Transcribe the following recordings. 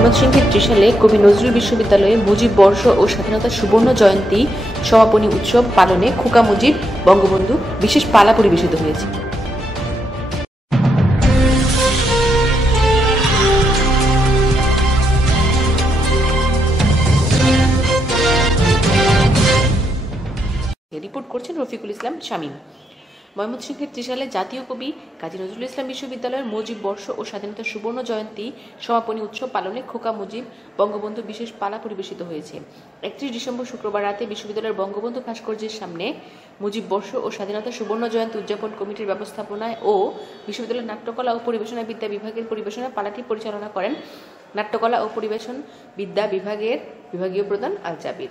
ময়মনসিংহের ত্রিশালে কবি নজরুল বিশ্ববিদ্যালয়ে মুজিব বর্ষ ও স্বাধীনতা সুবর্ণ জয়ন্তী সমাপনী উৎসব পালনে খোকা মুজিব বঙ্গবন্ধু বিশেষ পালা পরিবেশিত হয়েছে। রিপোর্ট করছেন রফিকুল ইসলাম শামীম। ময়মনসিংহের ত্রিশালে জাতীয় কবি কাজী নজরুল ইসলাম বিশ্ববিদ্যালয়ের মুজিব বর্ষ ও স্বাধীনতা সুবর্ণ জয়ন্তী সমাপনী উৎসব পালনে খোকা মুজিব বঙ্গবন্ধু বিশেষ পালা পরিবেশিত হয়েছে। 31 ডিসেম্বর শুক্রবার রাতে বিশ্ববিদ্যালয়ের বঙ্গবন্ধু ভাস্কর্যের সামনে মুজিব বর্ষ ও স্বাধীনতা সুবর্ণ জয়ন্তী উদযাপন কমিটির ব্যবস্থাপনায় ও বিশ্ববিদ্যালয়ের নাট্যকলা ও পরিবেশনা বিদ্যা বিভাগের পরিবেশনা পালাটি পরিচালনা করেন নাট্যকলা ও পরিবেশন বিদ্যা বিভাগের বিভাগীয় প্রধান আল জাবির।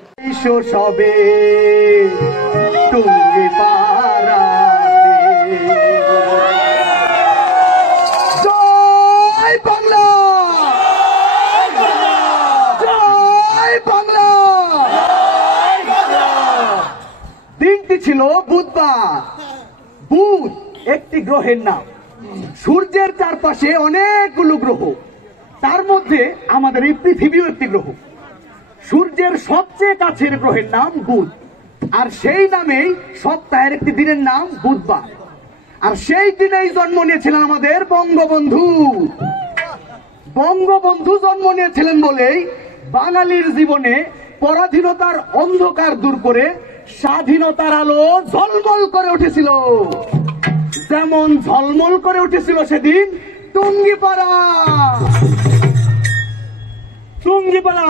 দিনটি ছিল বুধবার। বুধ একটি গ্রহের নাম। সূর্যের চারপাশে অনেকগুলো গ্রহ, তার মধ্যে আমাদের এই পৃথিবীও একটি গ্রহ। সূর্যের সবচেয়ে কাছের গ্রহের নাম বুধ, আর সেই নামেই সপ্তাহের একটি দিনের নাম বুধবার। আর সেই দিনেই জন্ম নিয়েছিলেন আমাদের বঙ্গবন্ধু। বঙ্গবন্ধু জন্ম নিয়েছিলেন বলেই বাঙালির জীবনে পরাধীনতার অন্ধকার দূর করে স্বাধীনতার আলো ঝলমল করে উঠেছিল। যেমন ঝলমল করে উঠেছিল সেদিন টুঙ্গিপাড়া। টুঙ্গিপাড়া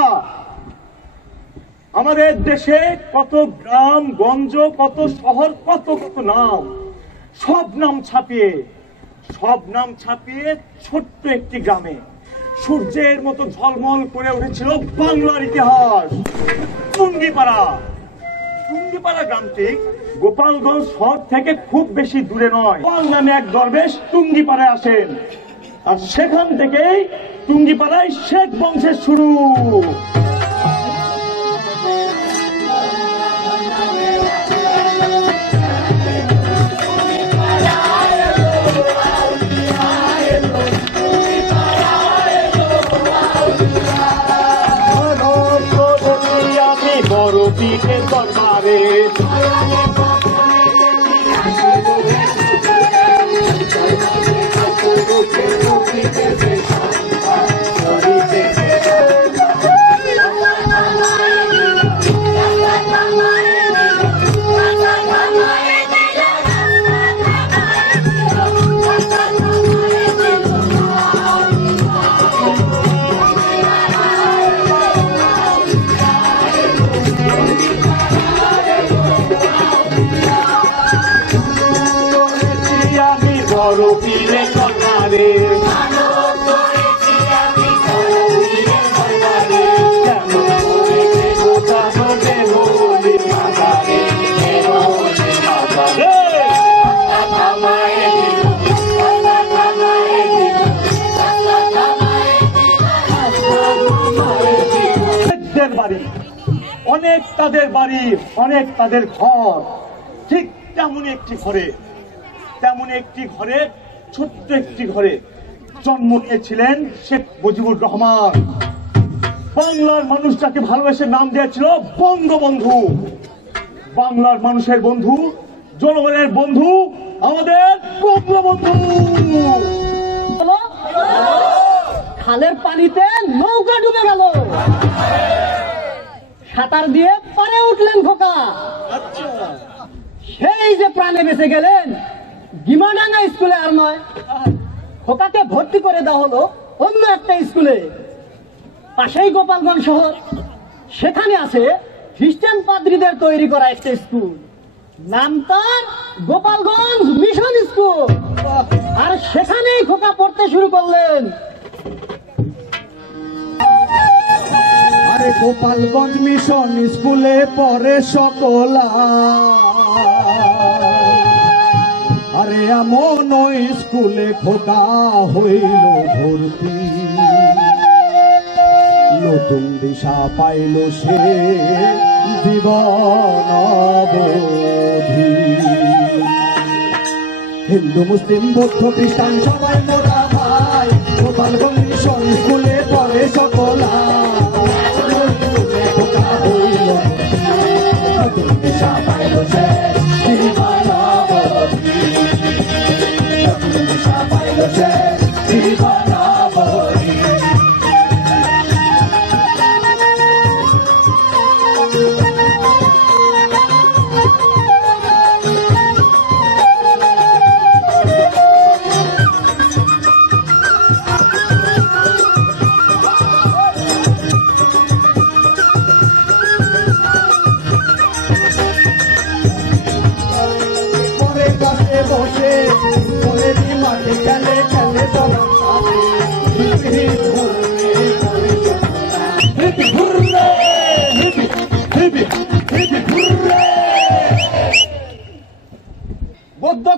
আমাদের দেশে কত গ্রাম গঞ্জ, কত শহর, কত কত নাম, সব নাম ছাপিয়ে ছোট্ট একটি গ্রামে সূর্যের মতো ঝলমল করে উঠেছিল বাংলার ইতিহাস, টুঙ্গিপাড়া। টুঙ্গিপাড়া গ্রামটি গোপালগঞ্জ শহর থেকে খুব বেশি দূরে নয়। গোপাল নামে এক দরবেশ টুঙ্গিপাড়ায় আসেন, আর সেখান থেকেই টুঙ্গিপাড়ায় শেখ বংশের শুরু। অনেক তাদের বাড়ি, অনেক তাদের ঘর। ঠিক তেমন একটি ঘরে ছোট্ট একটি ঘরে জন্ম নিয়েছিলেন শেখ মুজিবুর রহমান। বাংলার মানুষ যাকে ভালোবেসে নাম দিয়েছিল বঙ্গবন্ধু। বাংলার মানুষের বন্ধু, জনগণের বন্ধু আমাদের বঙ্গবন্ধু। খালের পানিতে নৌকা ডুবে গেল, সাঁতার দিয়ে পারে উঠলেন খোকা। সেই যে প্রাণে বেঁচে গেলেন গিমাডাঙ্গা স্কুলে আর নয়, খোকাকে ভর্তি করে দেওয়া হলো অন্য একটা স্কুলে, পাশেই গোপালগঞ্জ শহর। সেখানে আছে খ্রিস্টান পাদ্রীদের তৈরি করা একটা স্কুল, নাম তার গোপালগঞ্জ মিশন স্কুল। আর সেখানেই খোকা পড়তে শুরু করলেন। আরে গোপালগঞ্জ মিশন স্কুলে পড়ে সকলা, আরে এমন স্কুলে খোকা হইল ভর্তি। নতুন দিশা পাইল সে জীবন অবধি। হিন্দু মুসলিম বৌদ্ধ খ্রিস্টান সবাই মোরা ভাই, গোপালগঞ্জ মিশন স্কুলে পড়ে সকল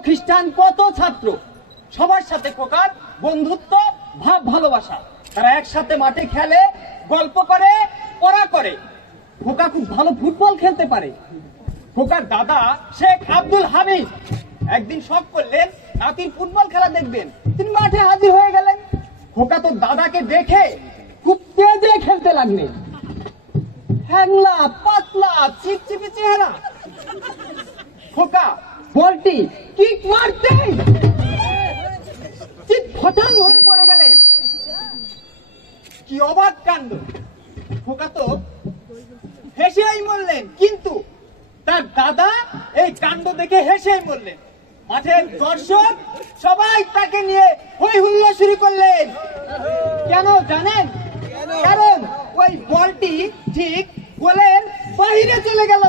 খ্রিস্টান কত ছাত্র, সবার সাথে খোকার বন্ধুত্ব ভাব ভালোবাসা। তারা একসাথে মাঠে খেলে, গল্প করে, পড়া করে। খোকা খুব ভালো ফুটবল খেলতে পারে। খোকার দাদা শেখ আব্দুল হামিদ একদিন শখ করলেন নাতির ফুটবল খেলা দেখবেন। তিনি মাঠে হাজির হয়ে গেলেন। খোকা তো দাদাকে দেখে খুব তেজে খেলতে লাগলেন। হ্যাংলা পাতলা চিপচিপি চেহারা। খোকা বলটি কিক মারতে চিৎ ফটাং হয়ে পড়ে গেলেন। কি অবাক কাণ্ড! খোকা তো হেসেই মরলেন, কিন্তু তার দাদা এই কাণ্ড দেখে হেসেই মরলেন। মাঠের দর্শক সবাই তাকে নিয়ে হই হুল্লোড় শুরু করলেন। কেন জানেন? কারণ ওই বলটি ঠিক গোলের বাইরে চলে গেল।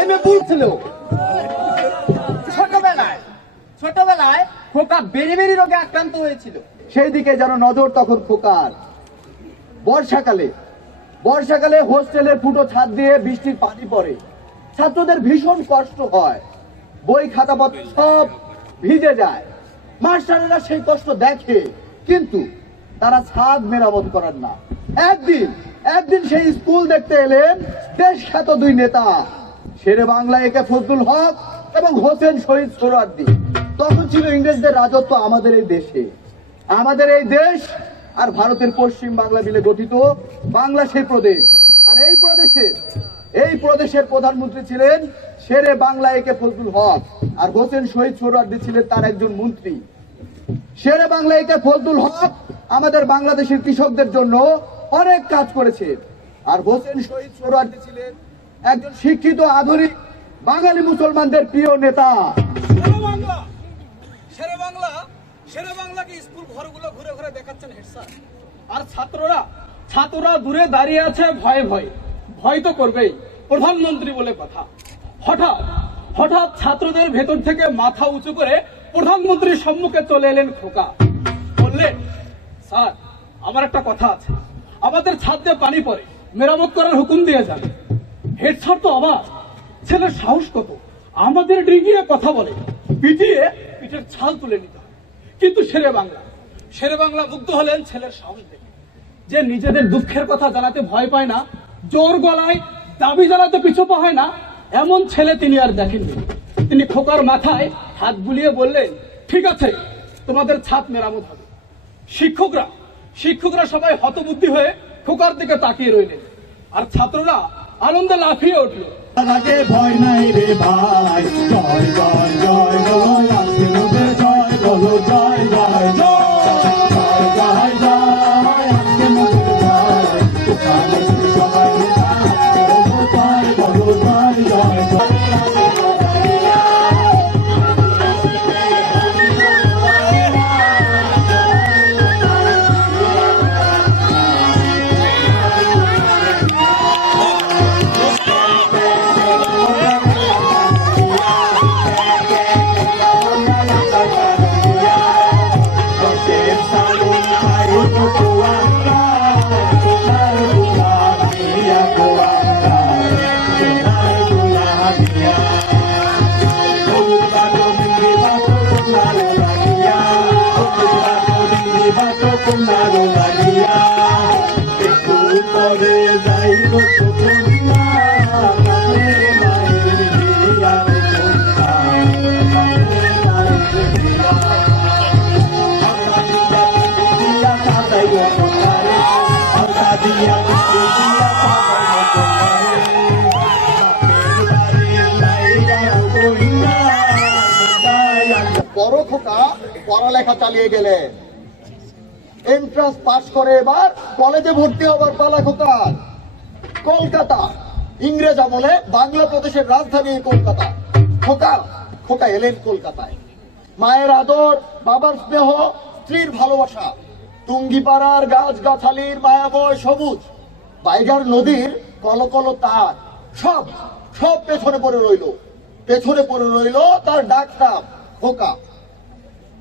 এমএ বলছিল ছোটবেলায় খোকা বেরি রোগে আক্রান্ত হয়েছিল। সেই দিকে যেন নজর তখন খোকার। বর্ষাকালে হোস্টেলের ফুটো ছাদ দিয়ে বৃষ্টির পানি পড়ে, ছাত্রদের ভীষণ কষ্ট হয়, বই খাতাপত্র সব ভিজে যায়। মাস্টারেরা সেই কষ্ট দেখে, কিন্তু তারা ছাদ মেরামত করেন না। একদিন সেই স্কুল দেখতে এলেন দেশ খ্যাত দুই নেতা, শেরে বাংলা একে ফজলুল হক এবং হোসেন শহীদ সোহরাওয়ার্দী। তখন ছিল ইংরেজদের রাজত্ব আমাদের এই দেশে। আমাদের এই দেশ আর ভারতের পশ্চিম বাংলা মিলে গঠিত বাংলা সেই প্রদেশ। আর এই প্রদেশের প্রধানমন্ত্রী ছিলেন শেরে বাংলা একে ফজলুল হক, আর হোসেন শহীদ সোহরাওয়ার্দী ছিলেন তার একজন মন্ত্রী। শেরে বাংলা একে ফজলুল হক আমাদের বাংলাদেশের কৃষকদের জন্য অনেক কাজ করেছে, আর হোসেন শহীদ সোহরাওয়ার্দী ছিলেন একজন শিক্ষিত আধুনিক বাঙালি মুসলমানদের প্রিয় নেতা। শেরে বাংলাকে স্কুল ঘরগুলো ঘুরে ঘুরে দেখাচ্ছেন হেড স্যার। আর ছাত্ররা দূরে দাঁড়িয়ে আছে ভয় তো করবেই, প্রধানমন্ত্রী বলে কথা। হঠাৎ ছাত্রদের ভেতর থেকে মাথা উঁচু করে প্রধানমন্ত্রীর সম্মুখে চলে এলেন খোকা। বললেন, স্যার আমার একটা কথা আছে, আমাদের ছাদে পানি পড়ে, মেরামত করার হুকুম দিয়ে যাবে। হেড স্যার তো অবাক, ছেলের সাহস কত, আমাদের ডিগিয়ে কথা বলে, পিঠের ছাল তুলে নিতে হয়। কিন্তু শেরে বাংলা মুগ্ধ হলেন ছেলের সাহস দেখে, যে নিজেদের দুঃখের কথা জানাতে ভয় পায় না, জোর গলায় দাবি জানাতে পিছু পা হয় না, এমন ছেলে তিনি আর দেখেননি। তিনি খোকার মাথায় হাত বুলিয়ে বললেন, ঠিক আছে, তোমাদের ছাদ মেরামত হবে। শিক্ষকরা সবাই হতবুদ্ধি হয়ে খোকার দিকে তাকিয়ে রইলেন, আর ছাত্ররা আনন্দে লাফিয়ে উঠল। ভয় নাই রে ভাই, জয় জয় জয় জয়, আজকে মধ্যে জয় বলো, জয় জয় জয় জয় জয়, আজকে মধ্যে জয়, সবাই জয় বলো, জয় জয় জয়। বড় খোকা পড়ালেখা চালিয়ে গেলেন, এন্ট্রান্স পাস করে এবার কলেজে ভর্তি হবার পালা খোকার। কলকাতা, ইংরেজ আমলে বাংলা প্রদেশের রাজধানী কলকাতা। খোকা এলেন কলকাতায়। মায়ের আদর, বাবার স্নেহ, স্ত্রীর ভালোবাসা, টুঙ্গিপাড়ার গাছ গাছালির মায়াময় সবুজ, বাইগার নদীর কলকল তার, সব পেছনে পড়ে রইল তার ডাক নাম খোকা।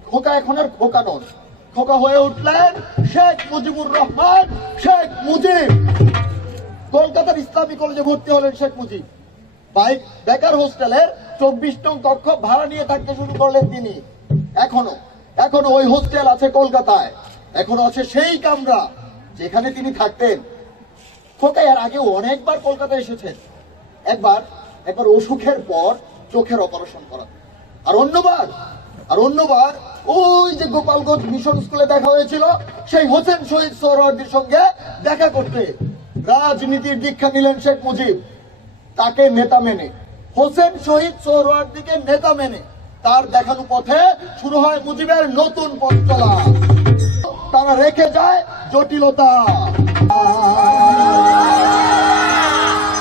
খোকা এখন আর খোকা নন, খোকা হয়ে উঠলেন শেখ মুজিবুর রহমান, শেখ মুজিব। কলকাতার ইসলামী কলেজে ভর্তি হলেন শেখ মুজিব। বেকার হোস্টেলের 24 নং কক্ষ ভাড়া নিয়ে থাকতে শুরু করলেন তিনি। এখনো এখনো ওই হোস্টেল আছে কলকাতায়, এখনো আছে সেই কামরা যেখানে তিনি থাকতেন। খোকা এর আগে অনেকবার কলকাতায় এসেছেন। একবার অসুখের পর চোখের অপারেশন করা, আর অন্যবার ওই যে গোপালগঞ্জ মিশন স্কুলে দেখা হয়েছিল সেই হোসেন শহীদ সোহরাওয়ার্দীর সঙ্গে দেখা করতে। রাজনীতির দীক্ষা নিলেন শেখ মুজিব, তাকে নেতা মেনে, হোসেন শহীদ সোহরাওয়ার্দীকে নেতা মেনে তার দেখানো পথে শুরু হয় মুজিবের নতুন পথ চলা। তারা রেখে যায় জটিলতা।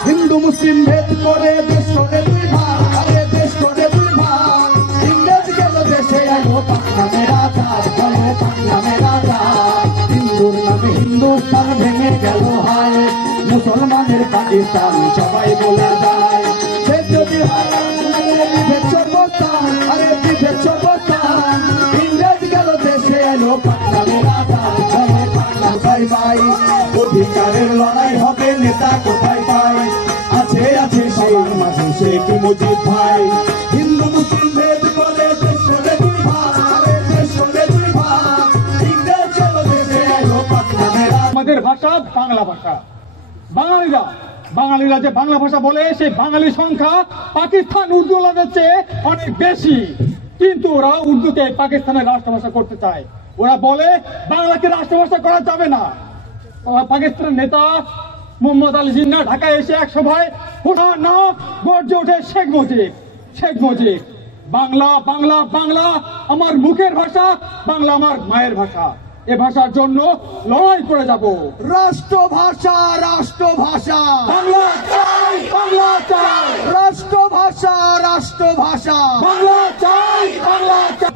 হিন্দু মুসলিম ভেদ করে দেশ করে দুই ভাগ, আরে দেশ করে দুই ভাগ। ইংরেজ গেল দেশে এলো পাকনামে রাজা, হলো পাকনামে রাজা। হিন্দুর নামে হিন্দুস্তান ভেঙে গেল হায়, মুসলমানের পাকিস্তান সবাই বলে যায়। সে যদি বিভেদ সর্বস্থান, আরে বিভেদ সর্বস্থান। ইংরেজ গেল দেশে এলো পাকনামে রাজা, হলো পাকনাম বাই বাই। অধিকারের লড়াই হবে নেতা কোথায় পায়, আছে আছে সবার মাঝে শেখ মুজিব ভাই। হিন্দু মুসলিম ভেদ করে দেশ করে দুই ভাগ, দেশ করে দুই ভাগ। ইংরেজ চলো দেশে এলো পাকনামে রাজা। আমাদের ভাষা বাংলা ভাষা। বাঙালিরা যে বাংলা ভাষা বলে, সেই বাঙালি সংখ্যা পাকিস্তান উর্দুওয়ালাদের চেয়ে অনেক বেশি। কিন্তু ওরা উর্দুকে পাকিস্তানের রাষ্ট্রভাষা করতে চায়। ওরা বলে বাংলাকে রাষ্ট্রভাষা করা যাবে না। পাকিস্তানের নেতা মোহাম্মদ আলী জিন্নাহ ঢাকায় এসে এক সভায় ওঠার না গর্জে ওঠে শেখ মুজিব। বাংলা বাংলা বাংলা আমার মুখের ভাষা, বাংলা আমার মায়ের ভাষা। এ ভাষার জন্য লড়াই করে যাব। রাষ্ট্রভাষা রাষ্ট্রভাষা, বাংলা চাই বাংলা চাই, রাষ্ট্রভাষা রাষ্ট্রভাষা, বাংলা চাই বাংলা চাই।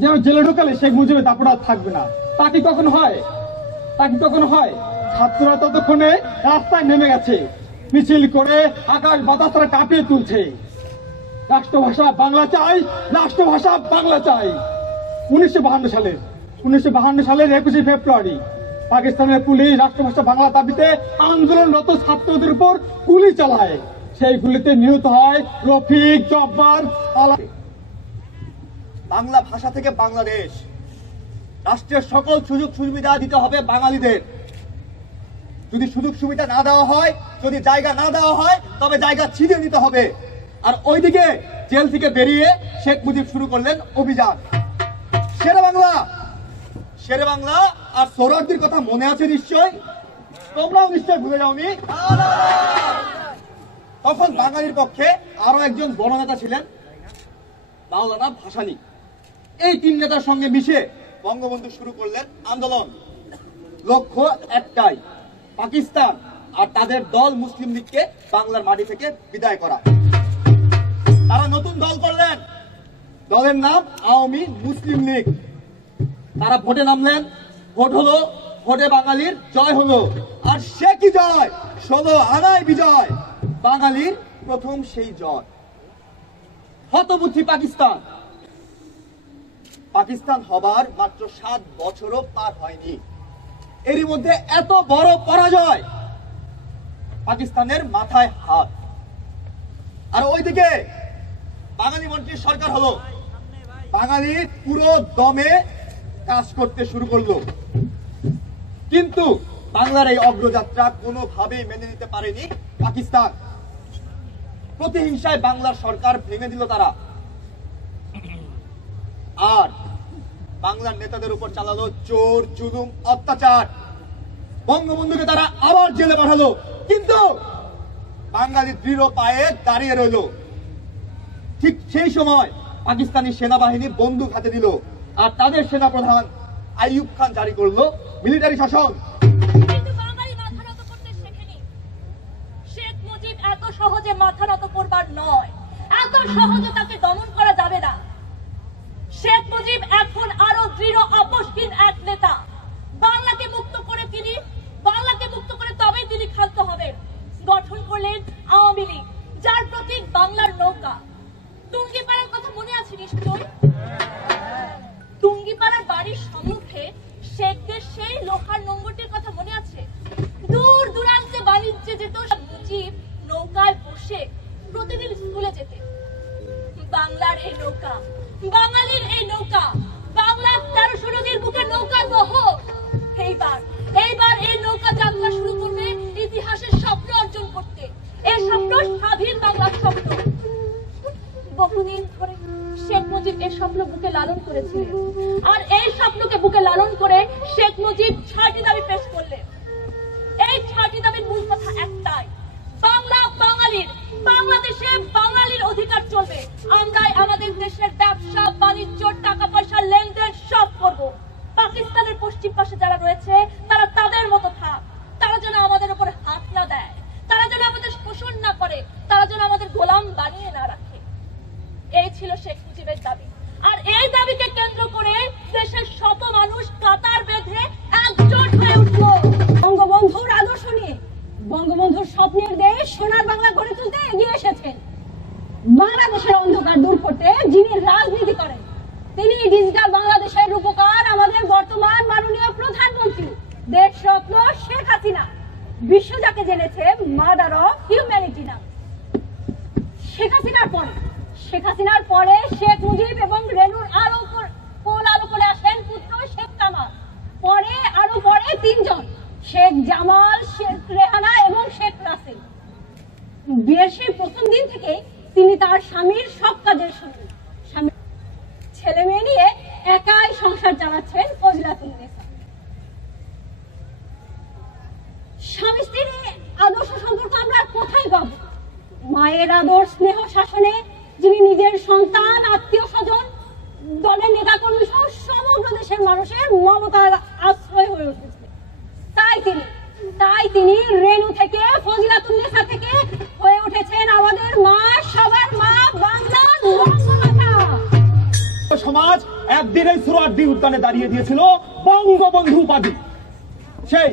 যেন জেলে ঢোকালে শেখ মুজিবের দাপড়া থাকবে না। তা কি কখন হয়? ছাত্ররা ততক্ষণে রাস্তায় নেমে গেছে, মিছিল করে আকাশ বাতাসরা কাঁপিয়ে তুলছে। রাষ্ট্রভাষা বাংলা চাই, রাষ্ট্রভাষা বাংলা চাই। 1952 সালের 21 ফেব্রুয়ারি পাকিস্তানের পুলিশ রাষ্ট্রভাষা বাংলা দাবিতে আন্দোলনরত ছাত্রদের উপর গুলি চালায়। সেই গুলিতে নিহত হয় রফিক, জব্বার, আলা। বাংলা ভাষা থেকে বাংলাদেশ, রাষ্ট্রের সকল সুযোগ সুবিধা দিতে হবে বাঙালিদের। যদি সুযোগ সুবিধা না দেওয়া হয়, যদি জায়গা না দেওয়া হয়, তবে জায়গা ছিনিয়ে নিতে হবে। আর ওইদিকে জেল থেকে বেরিয়ে শেখ মুজিব শুরু করলেন অভিযান। শেরে বাংলা আর সোহরাওয়ার্দীর কথা মনে আছে নিশ্চয়, তোমরাও নিশ্চয় ভুলে যাওনি। তখন বাঙালির পক্ষে আরো একজন বড় নেতা ছিলেন মাওলানা ভাসানী। এই তিন নেতার সঙ্গে মিশে বঙ্গবন্ধু শুরু করলেন আন্দোলন। লক্ষ্য একটাই, পাকিস্তান আর তাদের দল মুসলিম লীগকে বাংলার মাটি থেকে বিদায় করা। তারা নতুন দল করলেন, দলের নাম আওয়ামী মুসলিম লীগ। তারা ভোটে নামলেন, ভোট হলো, ভোটে বাঙালির জয় হলো। আর সে কি জয়, 16 আনায় বিজয়, বাঙালির প্রথম সেই জয়। হতবুদ্ধি পাকিস্তান হবার মাত্র 7 বছরও পার হয়নি, এরই মধ্যে এত বড় পরাজয়, পাকিস্তানের মাথায় হাত। আর ওইদিকে বাঙালি মন্ত্রীর সরকার হলো, বাঙালি পুরো দমে কাজ করতে শুরু করলো। কিন্তু বাংলার এই অগ্রযাত্রা কোনোভাবেই মেনে নিতে পারেনি পাকিস্তান। প্রতিহিংসায় বাংলার সরকার ভেঙে দিল তারা, আর বাংলার নেতাদের উপর চালালো জোর জুলুম অত্যাচার। বঙ্গবন্ধুকে তারা আবার জেলে পাঠালো, কিন্তু বাঙালি দৃঢ় পায়ে দাঁড়িয়ে রইল। ঠিক সেই সময় পাকিস্তানি সেনাবাহিনী বন্দুক হাতে দিল, আর তাদের সেনাপ্রধান আইয়ুব খান জারি করলো মিলিটারি শাসন। কিন্তু বাঙালি মাথা নত করতে শেখেনি। শেখ মুজিব এত সহজে মাথা নত করবার নয়, এত সহজে তাকে দমন করা যাবে না। শেখ মুজিব এখন আরো দৃঢ় আপোষহীন এক নেতা। বাংলাকে মুক্ত করে তবেই তিনি ক্ষান্ত হবেন। গঠন করলেন আওয়ামী লীগ, যার প্রতীক বাংলার নৌকা। টুঙ্গিপাড়ার কথা মনে আছে নিশ্চয়? টুঙ্গিপাড়ার বাড়ির সম্মুখে শেখদের সেই লোহার নোঙরটির কথা মনে আছে? দূর দূরান্তে বাণিজ্যে যেত মুজিব নৌকায় বসে প্রতিদিন স্কুলে যেতে। করেছিলেন। আর এই স্বপ্নকে বুকে লালন করে শেখ মুজিব 6টি দাবি পেশ করলেন। এই 6টি দাবির মূল কথা একটাই, বাংলা বাঙালির, বাংলাদেশে বাঙালির অধিকার চলবে। আমরাই আমাদের দেশের ব্যবসা বাণিজ্য টাকা পয়সা লেনদেন সব করব। পাকিস্তানের পশ্চিম পাশে যারা রয়েছে তারা তাদের মতো থাক, তারা যেন আমাদের উপর হাত না দেয়, তারা যেন আমাদের শোষণ না করে, তারা যেন আমাদের গোলাম বানিয়ে না রাখে। এই ছিল শেখ মুজিবের দাবি। আর এই দাবিকে কেন্দ্র করে দেশের শত মানুষ কাতার বেঁধে একজোট হয়ে উঠল। বঙ্গবন্ধুর আদর্শ নিয়ে, বঙ্গবন্ধুর স্বপ্নের দেশ সোনার বাংলা গড়ে তুলতে এগিয়ে এসেছেন। বাংলাদেশের অন্ধকার দূর করতে যিনি রাজনীতি করেন তিনি ডিজিটাল বাংলাদেশের রূপকার আমাদের বর্তমান মাননীয় প্রধানমন্ত্রী দেশরত্ন শেখ হাসিনা, বিশ্ব যাকে জেনেছে মাদার অফ হিউম্যানিটি নাম। শেখ হাসিনার পরে শেখ মুজিব এবং রেনুর কোল আলো করে আসেন পুত্র শেখ কামাল। পরে 3 জন, শেখ জামাল, শেখ রেহানা এবং শেখ রাসেল। বিয়ের সেই প্রথম দিন থেকে তিনি তার স্বামীর সব কাজের সঙ্গে, ছেলে মেয়ে নিয়ে একাই সংসার চালাচ্ছেন ফজিলাতুন্নেসা। স্বামী স্ত্রীর আদর্শ সম্পর্ক আমরা কোথায় পাবো? মায়ের আদর স্নেহ শাসনে যিনি নিজের সন্তান, আত্মীয় স্বজন, দলের নেতা কর্মী সহ সমগ্র দেশের মানুষের মমতার আশ্রয় হয়ে উঠেছে। তাই তিনি রেনু থেকে, ফজিলাতুন্নেসা থেকে হয়ে উঠেছেন আমাদের মা, সবার মা, বাংলার বঙ্গমাতা। সমাজ একদিন এই সোহরাওয়ার্দী উদ্যানে দাঁড়িয়ে দিয়েছিল বঙ্গবন্ধু উপাধি। সেই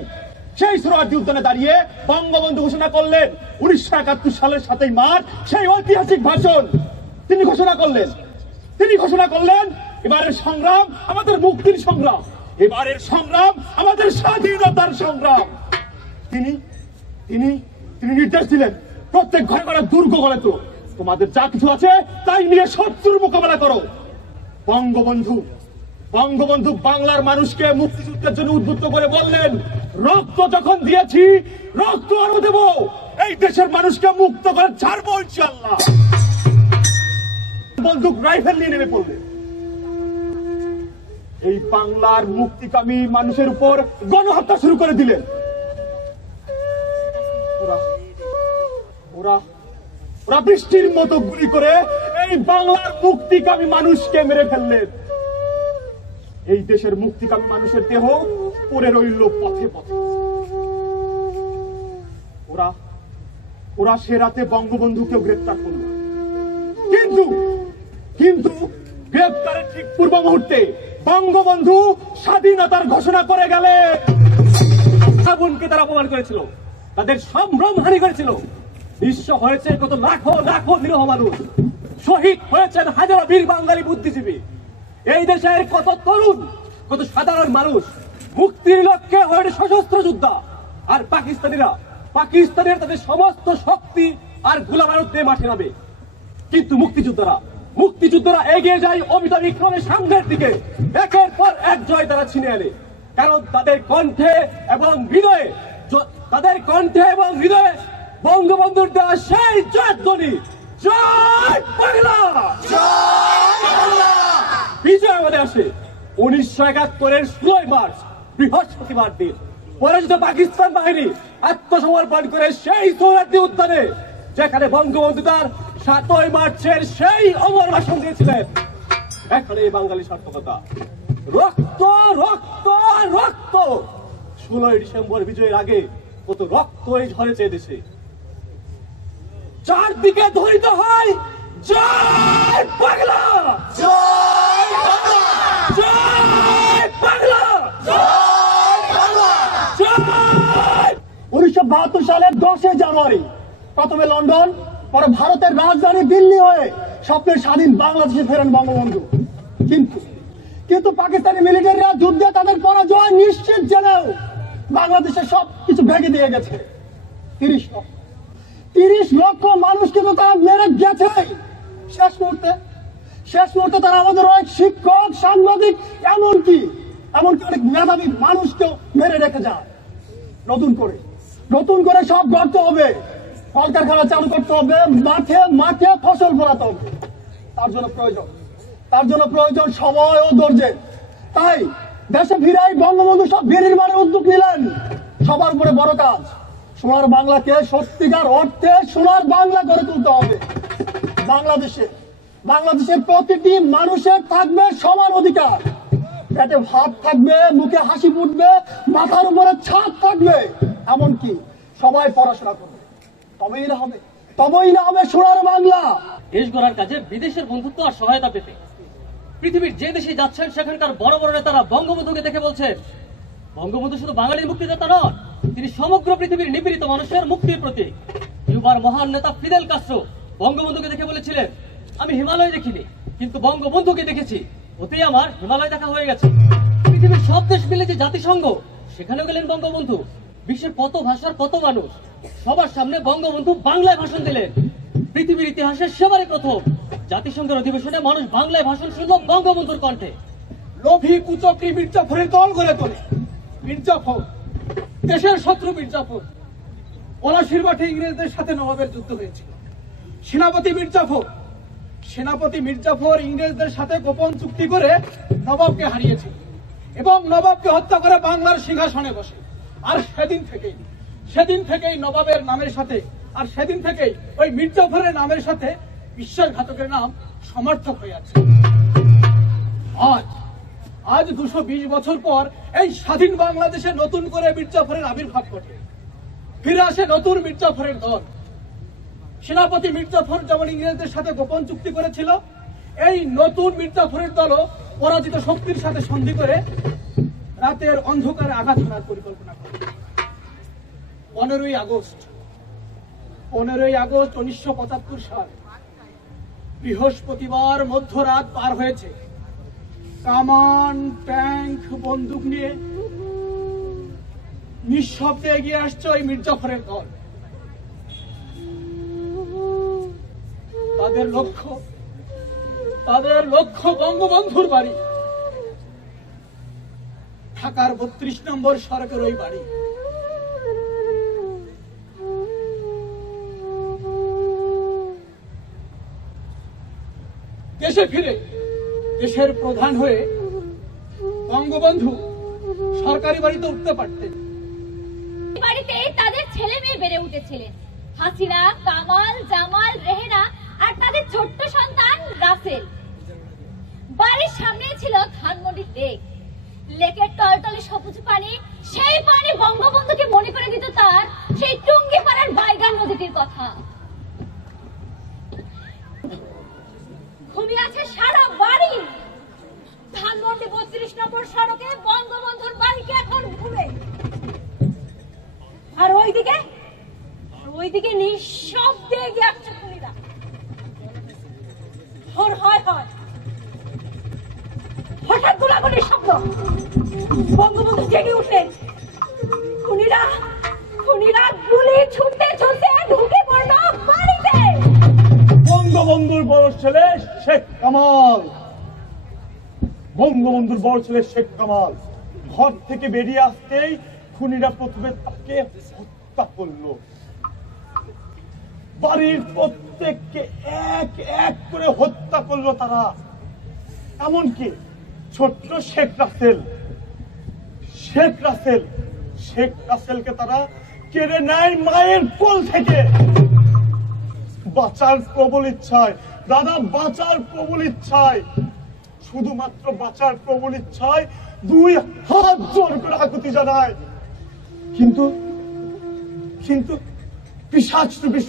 সোহরাওয়ার্দী উদ্যানে দাঁড়িয়ে বঙ্গবন্ধু ঘোষণা করলেন 1971 সালের 7ই মার্চ সেই ঐতিহাসিক ভাষণ। তিনি ঘোষণা করলেন এবারের সংগ্রাম আমাদের মুক্তির সংগ্রাম, এবারের সংগ্রাম আমাদের স্বাধীনতার সংগ্রাম। তিনি নির্দেশ দিলেন প্রত্যেক ঘরে ঘরে দুর্গ গড়ে তোলো, তোমাদের যা কিছু আছে তাই নিয়ে শত্রুর মোকাবেলা করো। বঙ্গবন্ধু বাংলার মানুষকে মুক্তিযুদ্ধের জন্য উদ্বুদ্ধ করে বললেন, রক্ত যখন দিয়েছি রক্ত আরো দেব, এই দেশের মানুষকে মুক্ত করে ছাড়বো ইনশাআল্লাহ। বন্দুক রাইফেল নিয়ে নেমে পড়লেন। এই বাংলার মুক্তিকামী মানুষের উপর গণহত্যা শুরু করে দিলেন। ওরা বৃষ্টির মতো গুলি করে এই বাংলার মুক্তিকামী মানুষকে মেরে ফেললেন। এই দেশের মুক্তিকামী মানুষের দেহ পড়ে রইল পথে পথে। ওরা সে রাতে বঙ্গবন্ধুকেও গ্রেপ্তার করল, কিন্তু গ্রেপ্তারের ঠিক পূর্ব মুহূর্তে বঙ্গবন্ধু স্বাধীনতার ঘোষণা করে গেলে বোনকে তারা অপমান করেছিল, তাদের সম্ভ্রম হানি করেছিল। নিঃস্ব হয়েছে কত লাখো লাখো নিরীহ মানুষ, শহীদ হয়েছেন হাজারো বীর বাঙালি বুদ্ধিজীবী। এই দেশের কত তরুণ, কত সাধারণ মানুষ মুক্তির লক্ষ্যে হয়ে সশস্ত্র যোদ্ধা। আর পাকিস্তানিরা তাদের সমস্ত শক্তি আর গোলা বারুদ দিয়ে মাঠে নামে। কিন্তু মুক্তিযোদ্ধারা এগিয়ে যায় অমিতা বিক্রমের সামনের দিকে, একের পর এক জয় তারা ছিনে আনে। কারণ তাদের কণ্ঠে এবং হৃদয়ে বঙ্গবন্ধুর দেওয়া সেই জয়ধ্বনি, জয় বাংলা, বিজয় আমাদের আসে 1971-এর 16 মার্চ বৃহস্পতিবার দিন। পরাজিত পাকিস্তান বাহিনী আত্মসমর্পণ করে সেই সোহরাওয়ার্দী উদ্যানে, যেখানে বঙ্গবন্ধু তার 7ই মার্চের সেই অমর ভাষণ দিয়েছিলেন। এখানে এই বাঙালি সার্থকতা, রক্ত রক্ত রক্ত। 16ই ডিসেম্বর বিজয়ের আগে কত রক্ত এই ঝরেছে দেশে। চারদিকে ধ্বনিত হয় জয় বাংলা, জয় বাংলা, জয় বাংলা, জয় বাংলা, জয়। 1972 সালের 10 জানুয়ারি প্রথমে লন্ডন, পরে ভারতের রাজধানী দিল্লি হয়ে স্বপ্নের স্বাধীন বাংলাদেশে ফেরেন বঙ্গবন্ধু। কিন্তু পাকিস্তানি মিলিটারিরা যুদ্ধে তাদের পরাজয় নিশ্চিত জেনেও বাংলাদেশের সবকিছু ভেঙে দিয়ে গেছে। 30 লক্ষ মানুষ কিন্তু তারা মেরে গেছে। শেষ মুহূর্তে তারা আমাদের অনেক শিক্ষক, সাংবাদিক, এমনকি অনেক মেধাবী মানুষকেও মেরে রেখে যায়। নতুন করে সব গড়তে হবে, কলকারখানা চালু করতে হবে, মাঠে ফসল ফলাতে হবে। তার জন্য তার জন্য প্রয়োজন সময় ও ধৈর্যের। তাই দেশে ফিরাই বঙ্গবন্ধু সব বিনির্মাণের উদ্যোগ নিলেন। সবার উপরে বড় কাজ, সোনার বাংলাকে সত্যিকার অর্থে সোনার বাংলা গড়ে তুলতে হবে। বাংলাদেশের প্রতিটি মানুষের থাকবে সমান অধিকার। পেটে ভাত থাকবে, মুখে হাসি ফুটবে, মাথার উপরে ছাদ থাকবে, এমনকি সবাই পড়াশোনা করবে। তবেই না হবে সোনার বাংলা। দেশ গড়ার কাজে বিদেশের বন্ধুত্ব আর সহায়তা পেতে পৃথিবীর যে দেশে যাচ্ছেন সেখানকার বড় বড় নেতারা বঙ্গবন্ধুকে দেখে বলছেন, বঙ্গবন্ধু শুধু বাঙালির মুক্তিদাতা নন, তিনি সমগ্র পৃথিবীর নিপীড়িত মানুষের মুক্তির প্রতীক। কিউবার মহান নেতা ফিদেল কাস্ট্রো বঙ্গবন্ধুকে দেখে বলেছিলেন, আমি হিমালয় দেখিনি, কিন্তু বঙ্গবন্ধুকে দেখেছি, ওতেই আমার হিমালয় দেখা হয়ে গেছে। পৃথিবীর সব দেশ মিলে যে জাতিসংঘ, সেখানেও গেলেন বঙ্গবন্ধু। বিশ্বের কত ভাষার কত মানুষ, সবার সামনে বঙ্গবন্ধু বাংলায় ভাষণ দিলেন। পৃথিবীর ইতিহাসে সেবারই প্রথম জাতিসংঘের অধিবেশনে মানুষ বাংলায় ভাষণ শুনল বঙ্গবন্ধুর কণ্ঠে। লোভী কুচক্রী মির্জাফরের দল গড়ে তোলে। মির্জাফর, দেশের শত্রু মির্জাফর। পলাশির মাঠে ইংরেজদের সাথে নবাবের যুদ্ধ হয়েছিল। সেনাপতি মির্জাফর ইংরেজদের সাথে গোপন চুক্তি করে নবাবকে হারিয়েছিল এবং নবাবকে হত্যা করে বাংলার সিংহাসনে বসে। আর সেদিন থেকেই নবাবের নামের সাথে, আর সেদিন থেকেই ওই মির্জাফরের নামের সাথে বিশ্বাসঘাতকের নাম সমর্থক হয়ে আছে। আজ 220 বছর পর এই স্বাধীন বাংলাদেশে নতুন করে মির্জাফরের আবির্ভাব ঘটে। ফিরে আসে নতুন মির্জাফরের দল। সেনাপতি মির্জাফর যেমন ইংরেজদের সাথে গোপন চুক্তি করেছিল, এই নতুন মির্জাফরের দলও পরাজিত শক্তির সাথে সন্ধি করে রাতের অন্ধকারে আঘাত করার পরিকল্পনা করে। 15ই আগস্ট 1975 সাল বৃহস্পতিবার মধ্যরাত পার হয়েছে। কামান, ট্যাঙ্ক, বন্দুক নিয়ে নিঃশব্দে এগিয়ে আসছে ওই মির্জাফরের দল। তাদের লক্ষ্য বঙ্গবন্ধুর বাড়ি, ঢাকার 32 নম্বর সড়কের ওই বাড়ি। দেশে ফিরে দেশের প্রধান হয়ে বঙ্গবন্ধু সরকারি বাড়িতে উঠতে পারতেন। বাড়িতে তাদের ছেলে মেয়ে বেড়ে উঠেছিলেন, হাসিনা, কামাল, জামাল, রেহেনা আর তাদের ছোট্ট সন্তান রাসেল। বাড়ির সামনে ছিল ধানমন্ডির লেক। লেকের টলটলে সবুজ পানি, সেই পানি বঙ্গবন্ধুকে মনে করে দিত তার সেই টুঙ্গিপাড়ার বাইগান নদীটির কথা। ঘুমিয়ে আছে সারা বাড়ি। ধানমন্ডি 32 নম্বর সড়কে বঙ্গবন্ধুর বাড়িকে এখন ঘুরে। আর ওইদিকে নিঃশব্দে এগিয়ে আসছে খুনিরা। হয় হঠাৎ গোলাগুলির শব্দ। বঙ্গবন্ধু জেগে উঠলেন। খুনিরা গুলি ছুটতে ঢুকে পড়ল বাড়িতে। বঙ্গবন্ধুর বড় ছেলে শেখ কামাল ঘর থেকে বেরিয়ে আসতেই খুনিরা প্রথমে তাকে হত্যা করলো। বাড়ির প্রত্যেককে এক এক করে হত্যা করলো তারা। এমনকি ছোট্ট শেখ রাসেলকে তারা কেড়ে নেয় মায়ের কোল থেকে। বাঁচার প্রবল ইচ্ছায় শুধুমাত্র বাঁচার প্রবল ইচ্ছায় 2 হাত জোর করে আকুতি জানায়। কিন্তু পিশাচরূপী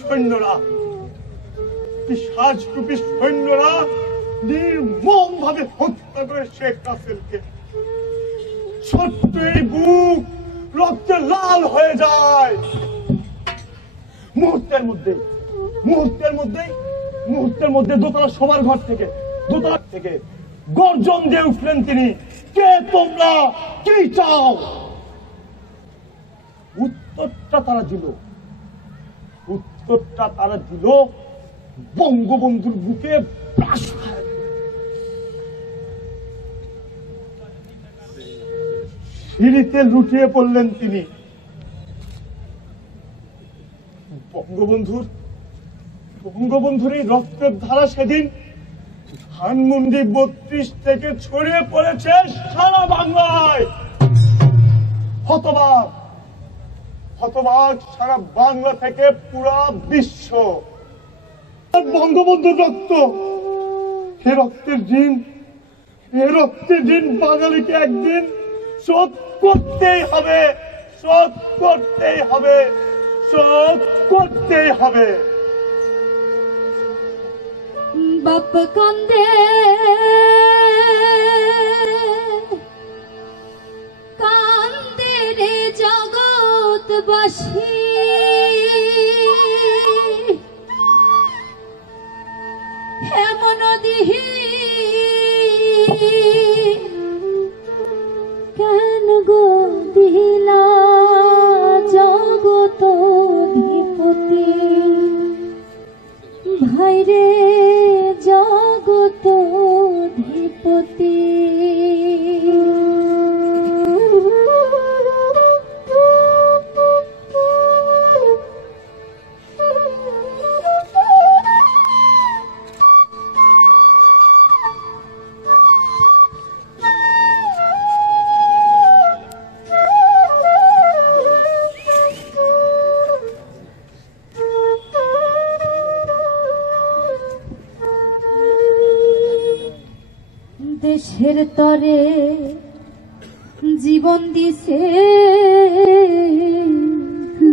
সৈন্যরা নির্মম ভাবে হত্যা করে শেখ রাসেলকে। ছোট্ট এই বুক রক্তে লাল হয়ে যায়। মুহূর্তের মধ্যে দোতলা শোবার ঘর থেকে গর্জন দিয়ে উঠলেন তিনি, কে তোমরা, কি চাও? উত্তরটা তারা দিল বঙ্গবন্ধুর বুকে সিঁড়িতে লুটিয়ে পড়লেন তিনি। বঙ্গবন্ধুর এই রক্তের ধারা ধানমন্ডি 32 থেকে ছড়িয়ে পড়েছে সারা বাংলায়। হতবাক হতবাক সারা বাংলা থেকে পুরা বিশ্ব। বঙ্গবন্ধুর রক্ত, এ রক্তের ঋণ বাঙালিকে একদিন শোধ করতেই হবে, শোধ করতেই হবে, শোধ করতেই হবে। বাপ কান্দে কান্দে রে জগৎবাসী, হেমন দিহি কেন গো দিলা জগত অধিপতি, ভাইরে জগত অধিপতি। দেশের তরে জীবন দিছে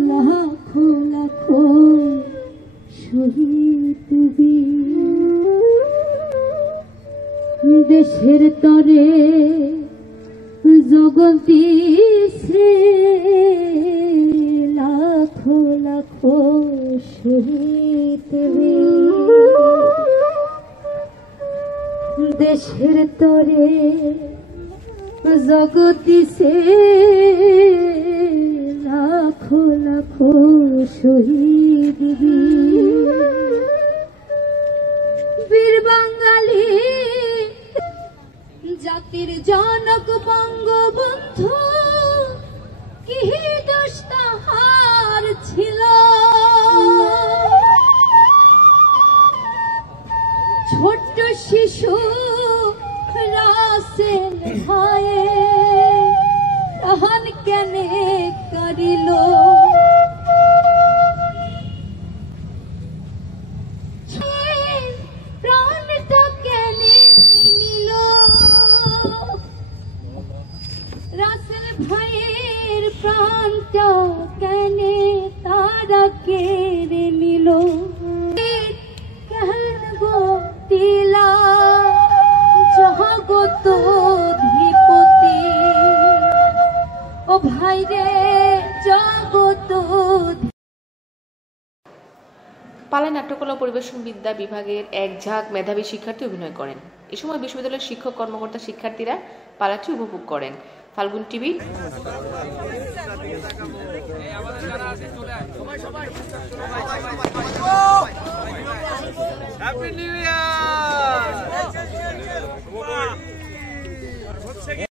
লাখো লাখো শহীদ বীর, দেশের তরে জগৎ দিছে লাখো লাখো শহীদ বীর, দেশের তরে জগৎ দিছে লাখো লাখো শহীদ বীর বাঙালি জাতির জনক বঙ্গবন্ধু, কি দোষ তাহার ছিল, ছোট্ট শিশু রাসেল ভাইয়ে প্রাণ কেনে করিল, প্রাণটা কেনে নিল, রাসেল ভাইয়ের প্রাণটা কেনে তারা কেড়ে নিল, কেন গো দিলা জগত অধিপতি, ও ভাইরে জগত। পালায় নাট্যকলা ও পরিবেশন বিদ্যা বিভাগের এক ঝাঁক মেধাবী শিক্ষার্থী অভিনয় করেন। এ সময় বিশ্ববিদ্যালয়ের শিক্ষক কর্মকর্তা শিক্ষার্থীরা পালাটি উপভোগ করেন। ফাল্গুন টিভি। Happy new year.